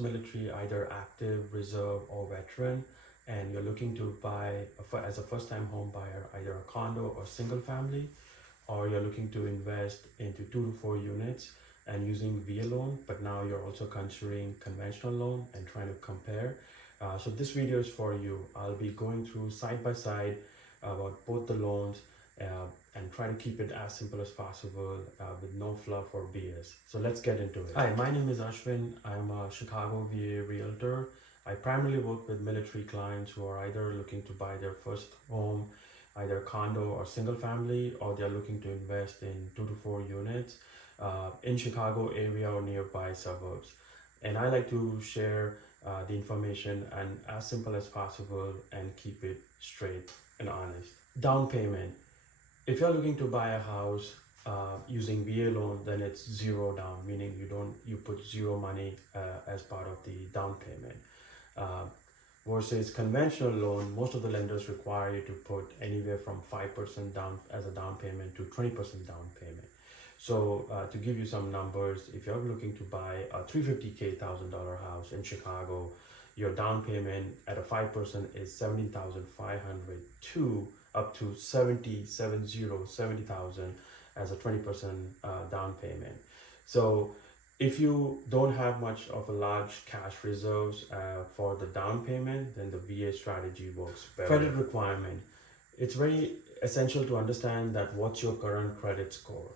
US military, either active, reserve, or veteran, and you're looking to buy as a first-time home buyer, either a condo or single family, or you're looking to invest into 2 to 4 units and using VA loan, but now you're also considering conventional loan and trying to compare. So this video is for you. I'll be going through side by side about both the loans and try to keep it as simple as possible with no fluff or BS. So let's get into it. Hi, my name is Ashwin. I'm a Chicago VA Realtor. I primarily work with military clients who are either looking to buy their first home, either condo or single family, or they're looking to invest in 2 to 4 units in Chicago area or nearby suburbs. And I like to share the information and as simple as possible and keep it straight and honest. Down payment. If you're looking to buy a house using VA loan, then it's zero down, meaning you put zero money as part of the down payment. Versus conventional loan, most of the lenders require you to put anywhere from 5% down as a down payment to 20% down payment. So to give you some numbers, if you're looking to buy a $350,000 house in Chicago, your down payment at a 5% is $17,500 to up to $70,000 as a 20% down payment. So if you don't have much of a large cash reserves for the down payment, then the VA strategy works better. Credit requirement. It's very essential to understand that what's your current credit score.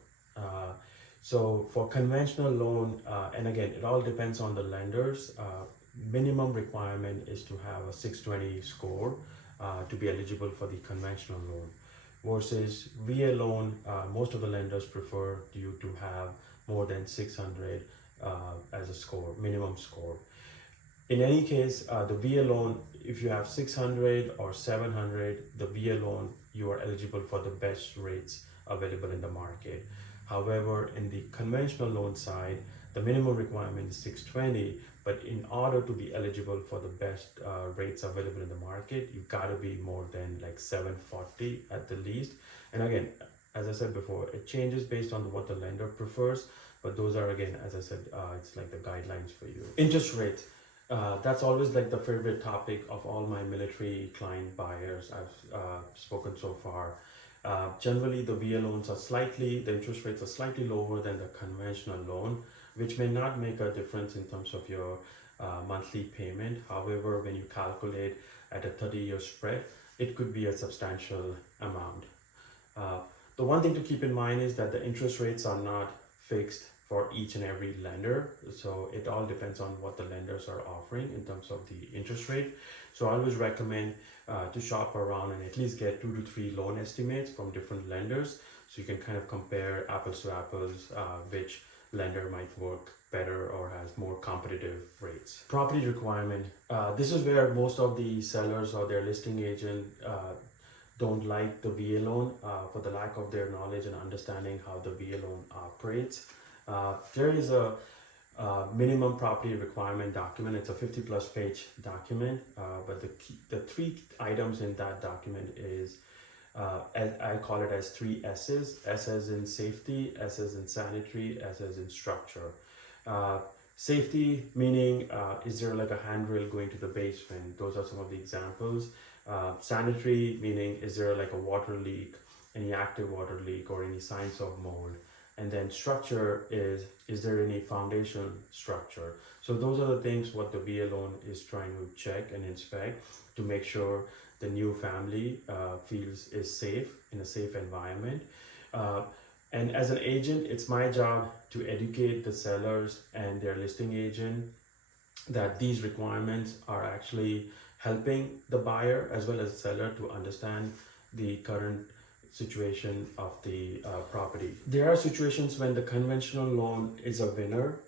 So for conventional loan, and again, it all depends on the lenders, minimum requirement is to have a 620 score to be eligible for the conventional loan. Versus VA loan, most of the lenders prefer you to have more than 600 as a score, minimum score. In any case, the VA loan, if you have 600 or 700, the VA loan, you are eligible for the best rates available in the market. However, in the conventional loan side, the minimum requirement is 620, but in order to be eligible for the best rates available in the market, you gotta be more than like 740 at the least. And again, as I said before, it changes based on what the lender prefers, but those are, again, as I said, it's like the guidelines for you. Interest rate. That's always like the favorite topic of all my military client buyers I've spoken so far. Generally, the VA loans are the interest rates are slightly lower than the conventional loan, which may not make a difference in terms of your monthly payment. However, when you calculate at a 30-year spread, it could be a substantial amount. The one thing to keep in mind is that the interest rates are not fixed for each and every lender. So it all depends on what the lenders are offering in terms of the interest rate. So I always recommend to shop around and at least get 2 to 3 loan estimates from different lenders. So you can kind of compare apples to apples, which lender might work better or has more competitive rates. Property requirement. This is where most of the sellers or their listing agent don't like the VA loan for the lack of their knowledge and understanding how the VA loan operates. There is a minimum property requirement document. It's a 50+ page document, but the 3 items in that document is, I call it as 3 S's. S as in safety, S as in sanitary, S as in structure. Safety meaning, is there like a handrail going to the basement? Those are some of the examples. Sanitary meaning, is there like a water leak, any active water leak or any signs of mold? And then structure is there any foundation structure? So those are the things what the VA loan is trying to check and inspect to make sure the new family is safe, in a safe environment. And as an agent, it's my job to educate the sellers and their listing agent that these requirements are actually helping the buyer as well as seller to understand the current situation of the property. There are situations when the conventional loan is a winner.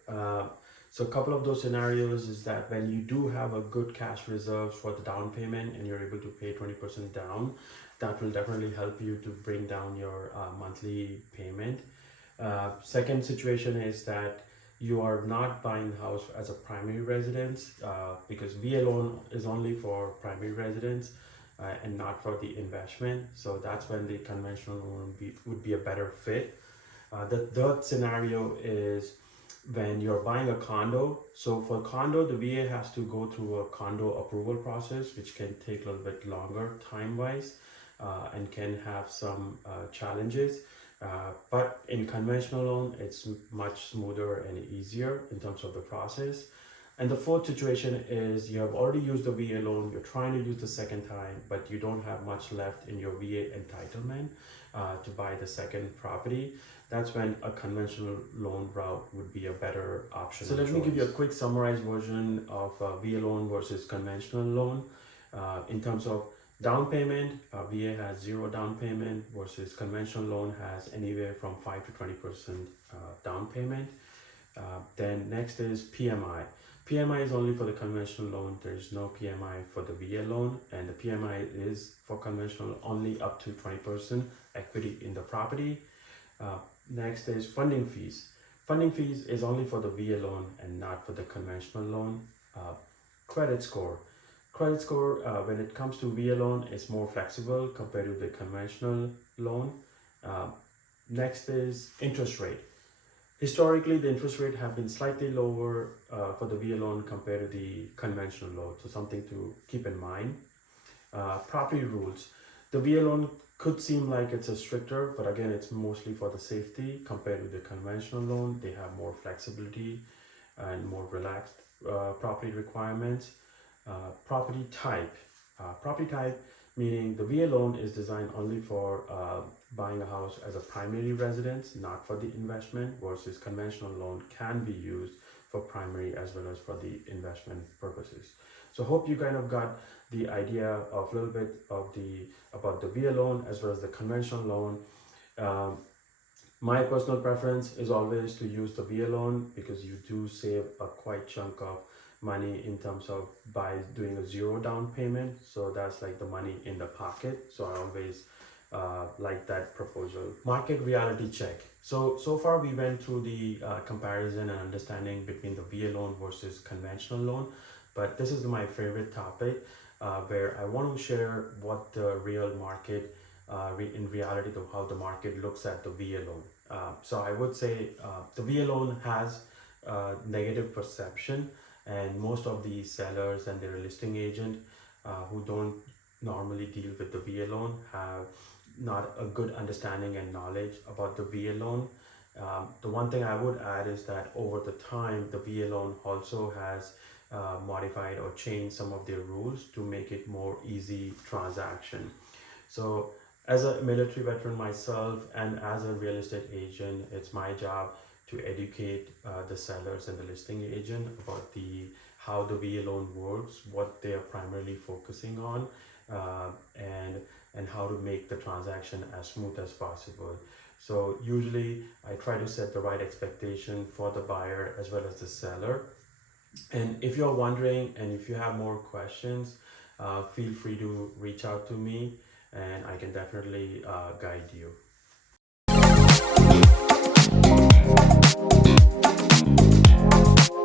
So a couple of those scenarios is that when you do have a good cash reserves for the down payment and you're able to pay 20% down, that will definitely help you to bring down your monthly payment. Second situation is that you are not buying the house as a primary residence because VA loan is only for primary residence and not for the investment. So that's when the conventional loan would be a better fit. The third scenario is when you're buying a condo. So for condo, the VA has to go through a condo approval process, which can take a little bit longer time-wise and can have some challenges. But in conventional loan, it's much smoother and easier in terms of the process. And the fourth situation is you have already used the VA loan, you're trying to use the second time, but you don't have much left in your VA entitlement to buy the second property. That's when a conventional loan route would be a better option. So let me give you a quick summarized version of VA loan versus conventional loan. In terms of down payment, VA has 0 down payment versus conventional loan has anywhere from 5 to 20% down payment. Then next is PMI. PMI is only for the conventional loan. There is no PMI for the VA loan, and the PMI is for conventional only up to 20% equity in the property. Next is funding fees. Funding fees is only for the VA loan and not for the conventional loan. Credit score. Credit score, when it comes to VA loan, is more flexible compared to the conventional loan. Next is interest rate. Historically, the interest rate have been slightly lower for the VA loan compared to the conventional loan, so something to keep in mind. Property rules. The VA loan could seem like it's a stricter, but again, it's mostly for the safety compared to the conventional loan. They have more flexibility and more relaxed property requirements. Property type. Property type meaning the VA loan is designed only for buying a house as a primary residence, not for the investment, versus conventional loan can be used for primary as well as for the investment purposes. So hope you kind of got the idea of a little bit of about the VA loan as well as the conventional loan. My personal preference is always to use the VA loan because you do save a quite chunk of money in terms of by doing a 0 down payment. So that's like the money in the pocket. So I always like that proposal. Market reality check. So far we went through the comparison and understanding between the VA loan versus conventional loan, but this is my favorite topic where I want to share what the real market in reality of how the market looks at the VA loan. So I would say the VA loan has negative perception, and most of the sellers and their listing agent who don't normally deal with the VA loan have not a good understanding and knowledge about the VA loan. The one thing I would add is that over the time, the VA loan also has modified or changed some of their rules to make it more easy transaction. So as a military veteran myself and as a real estate agent, it's my job to educate the sellers and the listing agent about how the VA loan works, what they are primarily focusing on, and how to make the transaction as smooth as possible. So usually I try to set the right expectation for the buyer as well as the seller. And if you're wondering and if you have more questions, feel free to reach out to me and I can definitely guide you.